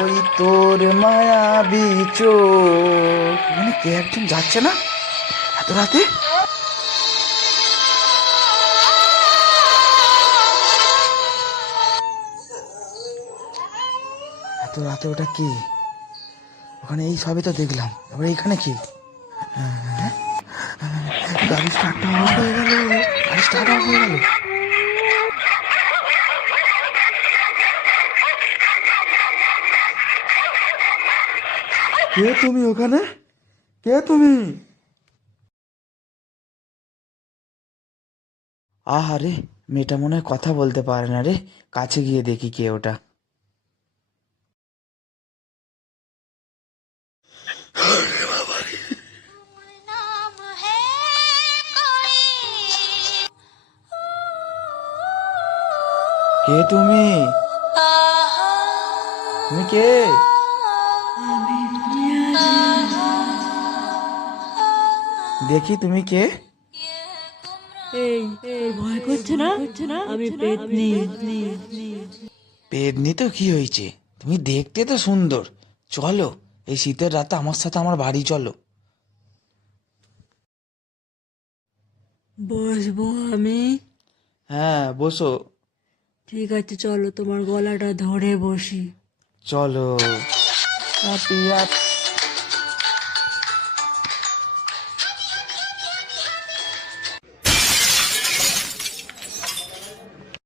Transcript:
ওই তোর মায়াবী চোখ, মানে কে একজন যাচ্ছে না এত রাতে? এত রাতে ওটা কি? ওখানে এই সবই তো দেখলাম, এবার এইখানে কি? গাড়ি স্টার্ট অফ হয়ে গেল, গাড়ি স্টার্ট অফ হয়ে গেল। কে তুমি ওখানে? কে তুমি? আহারে, মেয়েটা মনে হয় কথা বলতে পারে না রে। কাছে গিয়ে দেখি কে ওটা। কে তুমি? তুমি কে? দেখি তুমি কে? এই তোর ভয় করছে না? আমি পেতনি। পেদনি তো কি হয়েছে, তুমি দেখতে তো সুন্দর। চলো, এই শীতের রাতে আমার সাথে আমার বাড়ি চলো। বসবো আমি? হ্যাঁ, বসো। ঠিক আছে, চলো তোমার গলাটা ধরে বসি। চলো।